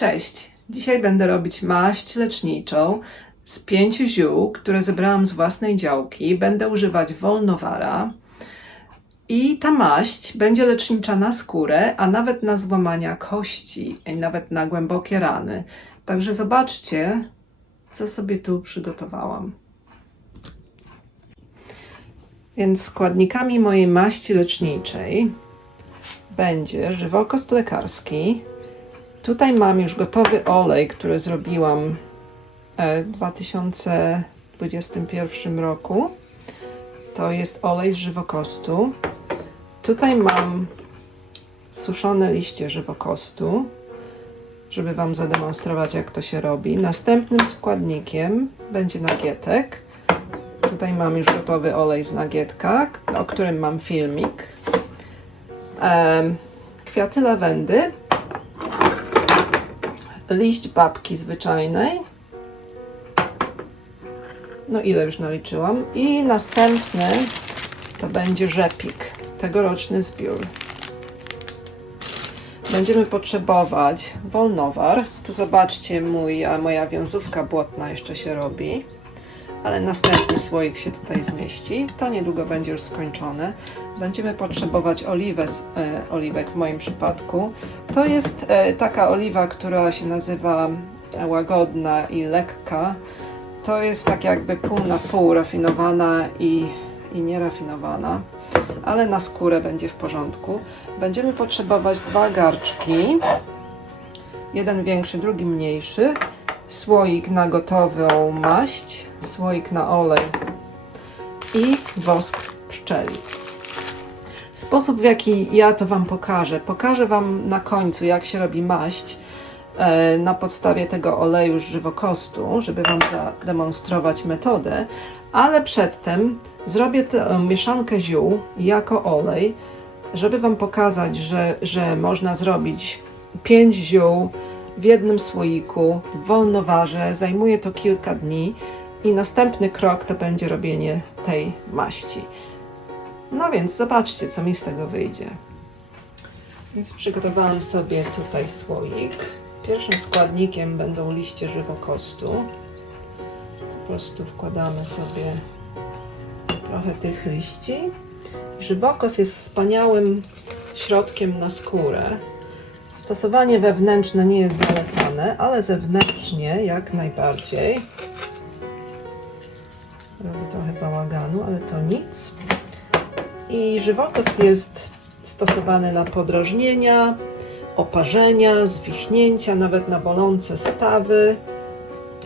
Cześć! Dzisiaj będę robić maść leczniczą z pięciu ziół, które zebrałam z własnej działki. Będę używać wolnowara. I ta maść będzie lecznicza na skórę, a nawet na złamania kości, nawet na głębokie rany. Także zobaczcie, co sobie tu przygotowałam. Więc składnikami mojej maści leczniczej będzie żywokost lekarski, Tutaj mam już gotowy olej, który zrobiłam e, w 2021 roku. To jest olej z żywokostu. Tutaj mam suszone liście żywokostu, żeby Wam zademonstrować, jak to się robi. Następnym składnikiem będzie nagietek. Tutaj mam już gotowy olej z nagietka, o którym mam filmik. Em, Kwiaty lawendy, liść babki zwyczajnej. No ile już naliczyłam. I następny to będzie rzepik, tegoroczny zbiór. Będziemy potrzebować wolnowar. Tu zobaczcie, mój, moja wiązówka błotna jeszcze się robi. Ale następny słoik się tutaj zmieści. To niedługo będzie już skończone. Będziemy potrzebować oliwę e, oliwek w moim przypadku. To jest e, taka oliwa, która się nazywa łagodna i lekka. To jest tak jakby pół na pół rafinowana i, i nierafinowana, ale na skórę będzie w porządku. Będziemy potrzebować dwa garczki, jeden większy, drugi mniejszy, słoik na gotową maść, słoik na olej i wosk pszczeli. Sposób, w jaki ja to Wam pokażę, pokażę Wam na końcu, jak się robi maść e, na podstawie tego oleju z żywokostu, żeby Wam zademonstrować metodę, ale przedtem zrobię tę mieszankę ziół jako olej, żeby Wam pokazać, że, że można zrobić 5 ziół w jednym słoiku, w wolnowarze. Zajmuje to kilka dni i następny krok to będzie robienie tej maści. No więc zobaczcie, co mi z tego wyjdzie. Więc przygotowałam sobie tutaj słoik. Pierwszym składnikiem będą liście żywokostu. Po prostu wkładamy sobie trochę tych liści. Żywokos jest wspaniałym środkiem na skórę. Stosowanie wewnętrzne nie jest zalecane, ale zewnętrznie jak najbardziej. Robię trochę bałaganu, ale to nic. I żywokost jest stosowany na podrażnienia, oparzenia, zwichnięcia, nawet na bolące stawy.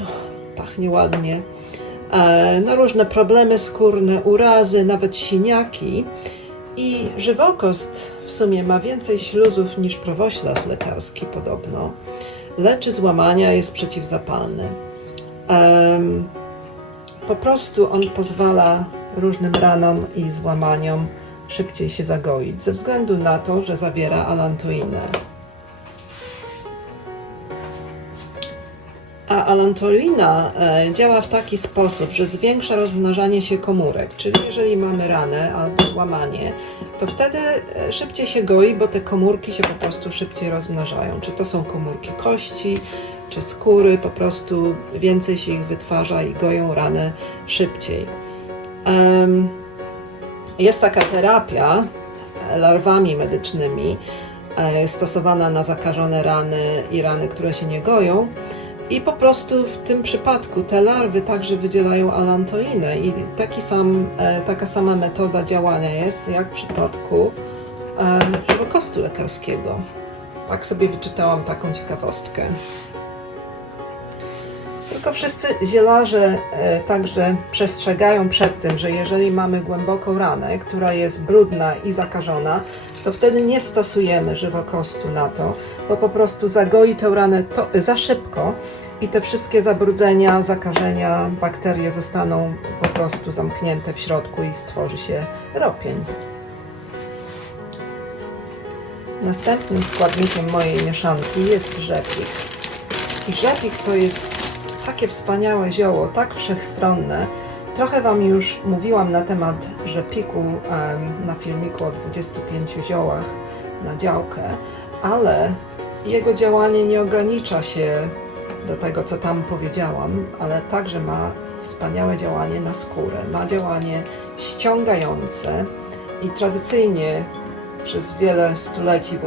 O, pachnie ładnie. E, na różne problemy skórne, urazy, nawet siniaki. I żywokost w sumie ma więcej śluzów niż prowoślas lekarski podobno. Leczy złamania, jest przeciwzapalny. Po prostu on pozwala różnym ranom i złamaniom szybciej się zagoić, ze względu na to, że zawiera alantoinę. A alantoina e, działa w taki sposób, że zwiększa rozmnażanie się komórek, czyli jeżeli mamy ranę albo złamanie, to wtedy e, szybciej się goi, bo te komórki się po prostu szybciej rozmnażają. Czy to są komórki kości, czy skóry, po prostu więcej się ich wytwarza i goją ranę szybciej. Jest taka terapia e, larwami medycznymi e, stosowana na zakażone rany i rany, które się nie goją. I po prostu w tym przypadku te larwy także wydzielają alantoinę i taki sam, e, taka sama metoda działania jest jak w przypadku żywokostu lekarskiego. Tak sobie wyczytałam taką ciekawostkę. Tylko wszyscy zielarze e, także przestrzegają przed tym, że jeżeli mamy głęboką ranę, która jest brudna i zakażona, to wtedy nie stosujemy żywokostu na to, bo po prostu zagoi tę ranę to, za szybko i te wszystkie zabrudzenia, zakażenia, bakterie zostaną po prostu zamknięte w środku i stworzy się ropień. Następnym składnikiem mojej mieszanki jest rzepik. I rzepik to jest takie wspaniałe zioło, tak wszechstronne. Trochę Wam już mówiłam na temat rzepiku na filmiku o 25 ziołach na działkę, ale jego działanie nie ogranicza się do tego, co tam powiedziałam, ale także ma wspaniałe działanie na skórę. Ma działanie ściągające i tradycyjnie przez wiele stuleci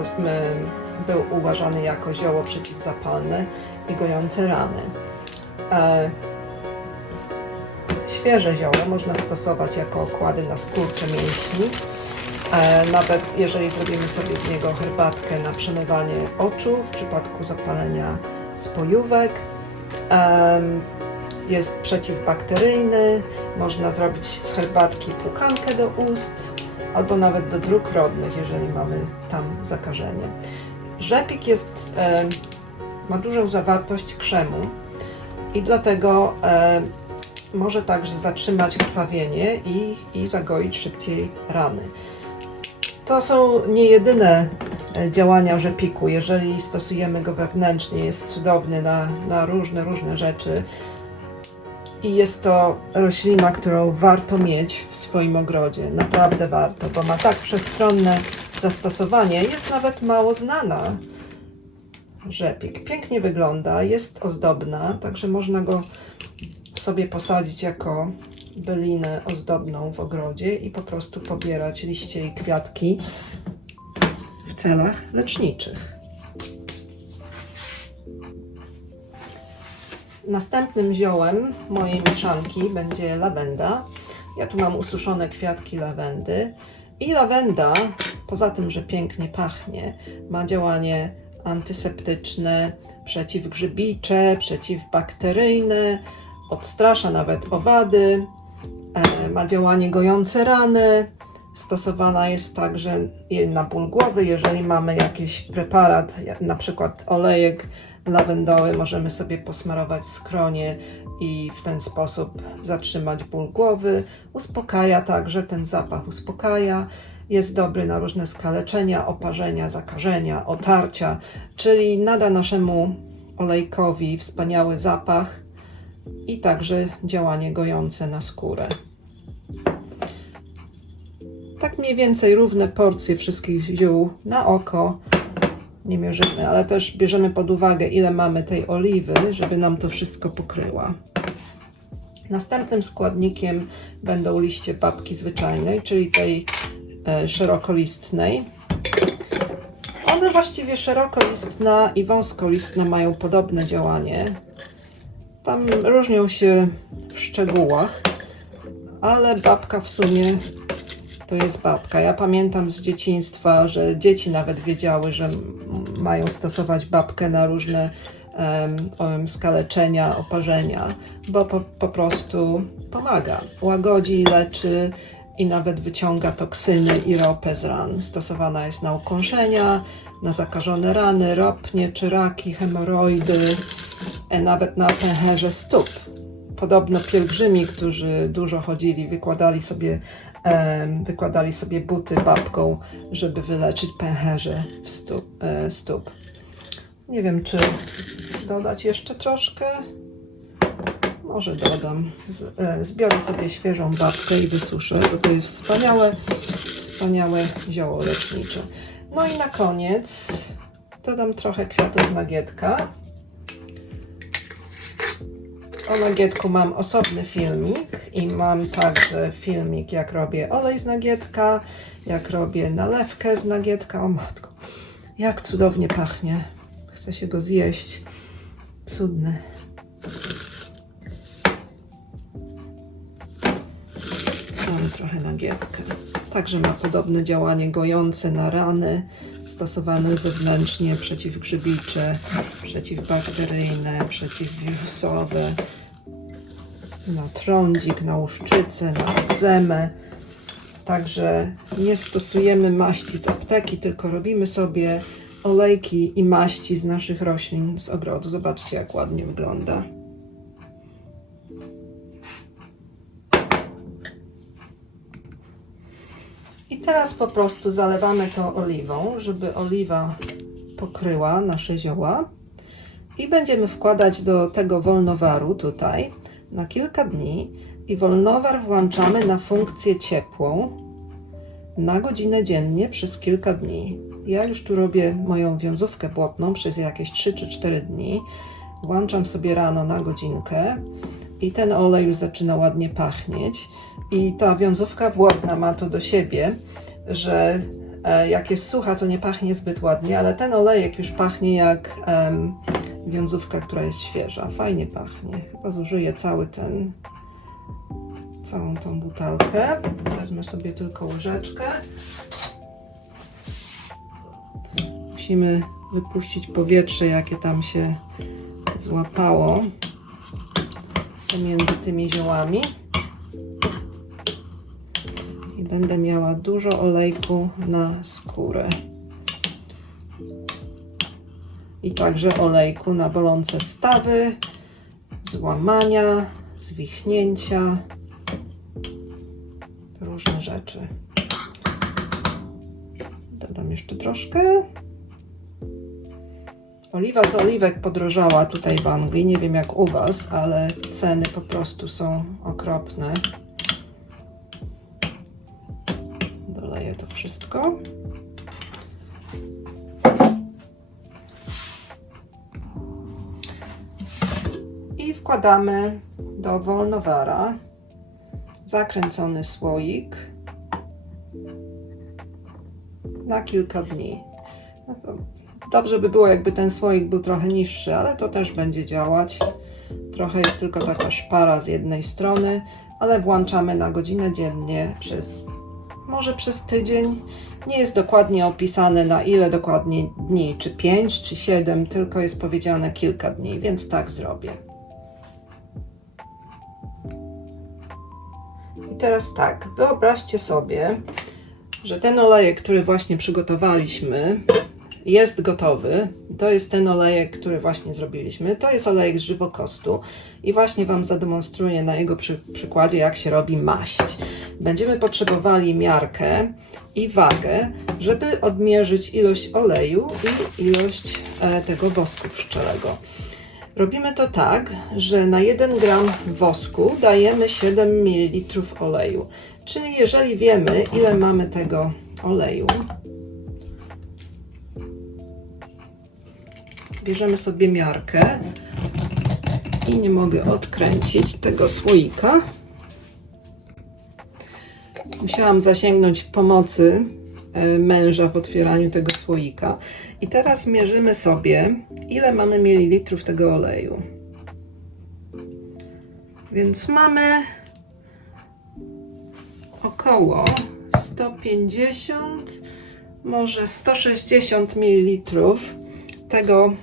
był uważany jako zioło przeciwzapalne i gojące rany. E, Świeże zioło można stosować jako okłady na skurcze mięśni. E, nawet jeżeli zrobimy sobie z niego herbatkę na przemywanie oczu w przypadku zapalenia spojówek. Em, jest przeciwbakteryjny, można zrobić z herbatki pukankę do ust albo nawet do dróg rodnych, jeżeli mamy tam zakażenie. Rzepik jest, ma dużą zawartość krzemu i dlatego em, może także zatrzymać krwawienie i, i zagoić szybciej rany. To są nie jedyne e, działania rzepiku. Jeżeli stosujemy go wewnętrznie, jest cudowny na, na różne, różne rzeczy. I jest to roślina, którą warto mieć w swoim ogrodzie. Naprawdę warto, bo ma tak wszechstronne zastosowanie. Jest nawet mało znana. Rzepik pięknie wygląda, jest ozdobna, także można go sobie posadzić jako bylinę ozdobną w ogrodzie i po prostu pobierać liście i kwiatki w celach leczniczych. Następnym ziołem mojej mieszanki będzie lawenda. Ja tu mam ususzone kwiatki lawendy. I lawenda, poza tym, że pięknie pachnie, ma działanie antyseptyczne, przeciwgrzybicze, przeciwbakteryjne, odstrasza nawet owady, e, ma działanie gojące rany. Stosowana jest także na ból głowy, jeżeli mamy jakiś preparat, na przykład olejek lawendowy, możemy sobie posmarować skronie i w ten sposób zatrzymać ból głowy. Uspokaja także, ten zapach uspokaja. Jest dobry na różne skaleczenia, oparzenia, zakażenia, otarcia, czyli nada naszemu olejkowi wspaniały zapach i także działanie gojące na skórę. Tak mniej więcej równe porcje wszystkich ziół na oko nie mierzymy, ale też bierzemy pod uwagę, ile mamy tej oliwy, żeby nam to wszystko pokryła. Następnym składnikiem będą liście babki zwyczajnej, czyli tej szerokolistnej. One właściwie szerokolistna i wąskolistna mają podobne działanie. Tam różnią się w szczegółach, ale babka w sumie to jest babka. Ja pamiętam z dzieciństwa, że dzieci nawet wiedziały, że mają stosować babkę na różne em, skaleczenia, oparzenia, bo po, po prostu pomaga. Łagodzi, leczy i nawet wyciąga toksyny i ropę z ran. Stosowana jest na ukąszenia, na zakażone rany, ropnie czy raki, hemoroidy, e, nawet na pęcherze stóp. Podobno pielgrzymi, którzy dużo chodzili, wykładali sobie, em, wykładali sobie buty babką, żeby wyleczyć pęcherze stóp, e, stóp. Nie wiem, czy dodać jeszcze troszkę. Może dodam. Z, e, zbiorę sobie świeżą babkę i wysuszę, bo to jest wspaniałe, wspaniałe zioło lecznicze. No i na koniec dodam trochę kwiatów nagietka. O nagietku mam osobny filmik i mam także filmik, jak robię olej z nagietka, jak robię nalewkę z nagietka. O matko, jak cudownie pachnie. Chce się go zjeść. Cudny. Trochę nagietkę. Także ma podobne działanie gojące na rany, stosowane zewnętrznie, przeciwgrzybicze, przeciwbakteryjne, przeciwwirusowe, na trądzik, na łuszczycę, na egzemę. Także nie stosujemy maści z apteki, tylko robimy sobie olejki i maści z naszych roślin z ogrodu. Zobaczcie, jak ładnie wygląda. Teraz po prostu zalewamy to oliwą, żeby oliwa pokryła nasze zioła. I będziemy wkładać do tego wolnowaru tutaj na kilka dni. I wolnowar włączamy na funkcję ciepłą na godzinę dziennie przez kilka dni. Ja już tu robię moją wiązówkę błotną przez jakieś 3 czy 4 dni. Włączam sobie rano na godzinkę i ten olej już zaczyna ładnie pachnieć. I ta wiązówka błotna ma to do siebie, że e, jak jest sucha, to nie pachnie zbyt ładnie, ale ten olejek już pachnie jak wiązówka, która jest świeża. Fajnie pachnie. Chyba zużyję cały ten, całą tą butelkę. Wezmę sobie tylko łyżeczkę. Musimy wypuścić powietrze, jakie tam się złapało pomiędzy tymi ziołami. Będę miała dużo olejku na skórę. I także olejku na bolące stawy, złamania, zwichnięcia, różne rzeczy. Dodam jeszcze troszkę. Oliwa z oliwek podrożała tutaj w Anglii. Nie wiem jak u Was, ale ceny po prostu są okropne. Wszystko. I wkładamy do wolnowara zakręcony słoik na kilka dni. Dobrze by było, jakby ten słoik był trochę niższy, ale to też będzie działać. Trochę jest tylko taka szpara z jednej strony, ale włączamy na godzinę dziennie przez może przez tydzień. Nie jest dokładnie opisane na ile dokładnie dni, czy 5, czy 7, tylko jest powiedziane kilka dni, więc tak zrobię. I teraz tak, wyobraźcie sobie, że ten olejek, który właśnie przygotowaliśmy, jest gotowy. To jest ten olejek, który właśnie zrobiliśmy. To jest olejek z żywokostu i właśnie Wam zademonstruję na jego przy, przykładzie, jak się robi maść. Będziemy potrzebowali miarkę i wagę, żeby odmierzyć ilość oleju i ilość e, tego wosku pszczelego. Robimy to tak, że na 1 gram wosku dajemy 7 ml oleju. Czyli jeżeli wiemy, ile mamy tego oleju, bierzemy sobie miarkę i nie mogę odkręcić tego słoika. Musiałam zasięgnąć pomocy e, męża w otwieraniu tego słoika. I teraz mierzymy sobie, ile mamy mililitrów tego oleju. Więc mamy około 150, może 160 mililitrów tego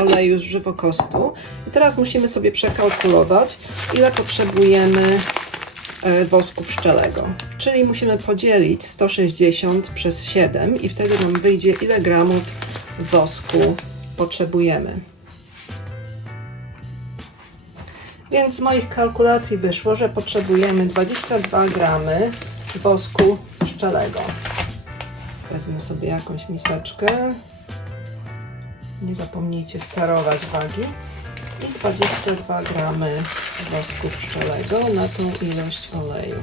oleju z żywokostu. I teraz musimy sobie przekalkulować, ile potrzebujemy e, wosku pszczelego. Czyli musimy podzielić 160 przez 7 i wtedy nam wyjdzie, ile gramów wosku potrzebujemy. Więc z moich kalkulacji wyszło, że potrzebujemy 22 gramy wosku pszczelego. Wezmę sobie jakąś miseczkę. Nie zapomnijcie sterować wagi. I 22 gramy wosku pszczelego na tą ilość oleju.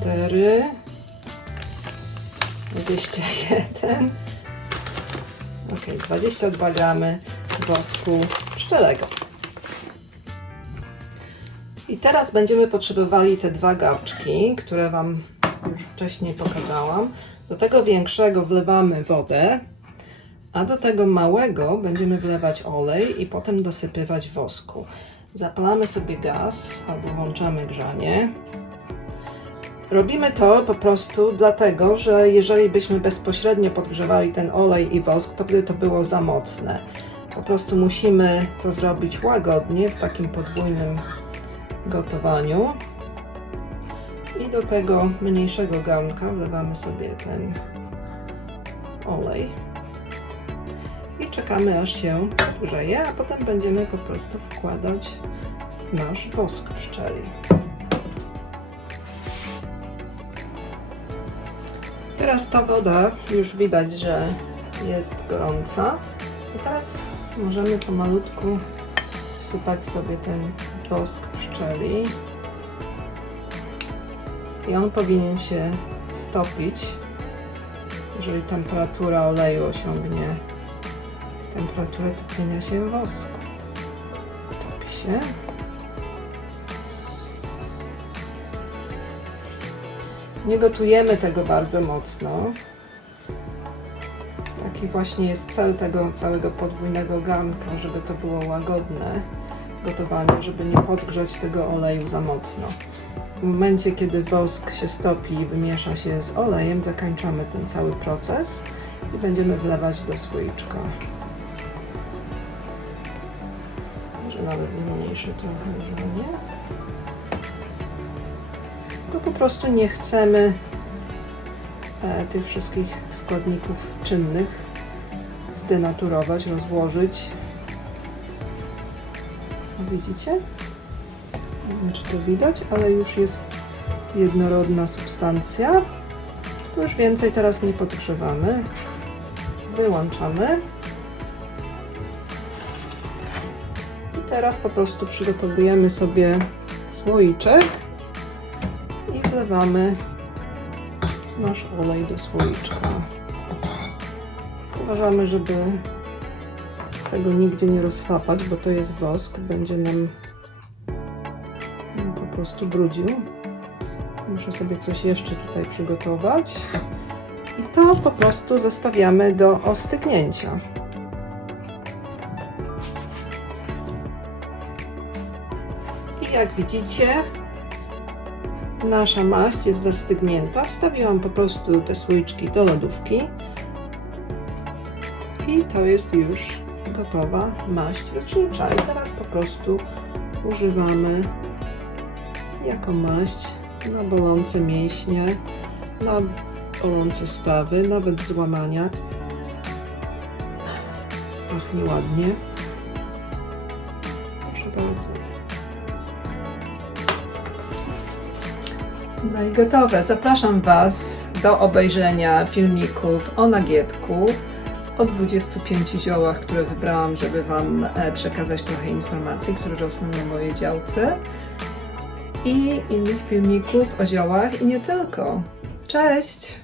Cztery, dwadzieścia jeden, ok, dwadzieścia dwa gramy wosku pszczelego. I teraz będziemy potrzebowali te dwa gałczki, które Wam już wcześniej pokazałam. Do tego większego wlewamy wodę, a do tego małego będziemy wlewać olej i potem dosypywać wosku. Zapalamy sobie gaz albo włączamy grzanie. Robimy to po prostu dlatego, że jeżeli byśmy bezpośrednio podgrzewali ten olej i wosk, to by to było za mocne. Po prostu musimy to zrobić łagodnie w takim podwójnym gotowaniu. I do tego mniejszego garnka wlewamy sobie ten olej. I czekamy aż się grzeje, a potem będziemy po prostu wkładać nasz wosk pszczeli. Teraz ta woda już widać, że jest gorąca. I teraz możemy pomalutku wsypać sobie ten wosk w szczeli. I on powinien się stopić, jeżeli temperatura oleju osiągnie temperaturę topienia się wosku. Topi się. Nie gotujemy tego bardzo mocno. Taki właśnie jest cel tego całego podwójnego garnka, żeby to było łagodne gotowanie, żeby nie podgrzać tego oleju za mocno. W momencie, kiedy wosk się stopi i wymiesza się z olejem, zakończamy ten cały proces i będziemy wlewać do słoiczka. Może nawet zmniejszy trochę grzanie. Bo po prostu nie chcemy e, tych wszystkich składników czynnych zdenaturować, rozłożyć. Widzicie? Nie wiem, czy to widać, ale już jest jednorodna substancja. To już więcej teraz nie podgrzewamy. Wyłączamy. I teraz po prostu przygotowujemy sobie słoiczek i wlewamy nasz olej do słoiczka. Uważamy, żeby tego nigdzie nie rozchapać, bo to jest wosk, będzie nam po prostu brudził. Muszę sobie coś jeszcze tutaj przygotować. I to po prostu zostawiamy do ostygnięcia. I jak widzicie, nasza maść jest zastygnięta. Wstawiłam po prostu te słoiczki do lodówki. I to jest już gotowa maść lecznicza. I teraz po prostu używamy jako maść na bolące mięśnie, na bolące stawy, nawet złamania. Pachnie ładnie. Proszę bardzo. No i gotowe. Zapraszam Was do obejrzenia filmików o nagietku, o 25 ziołach, które wybrałam, żeby Wam e, przekazać trochę informacji, które rosną na mojej działce i innych filmików o ziołach i nie tylko. Cześć!